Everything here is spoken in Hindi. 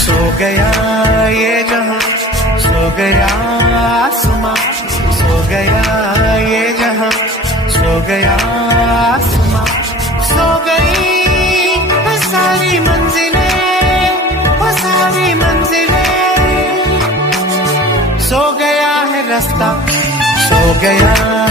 सो गया ये जहां, सो गया आसमां, सो गया ये जहां, सो गया आसमां, सो गई वो सारी मंजिलें, वो सारी मंजिलें, सो गया है रास्ता, सो गया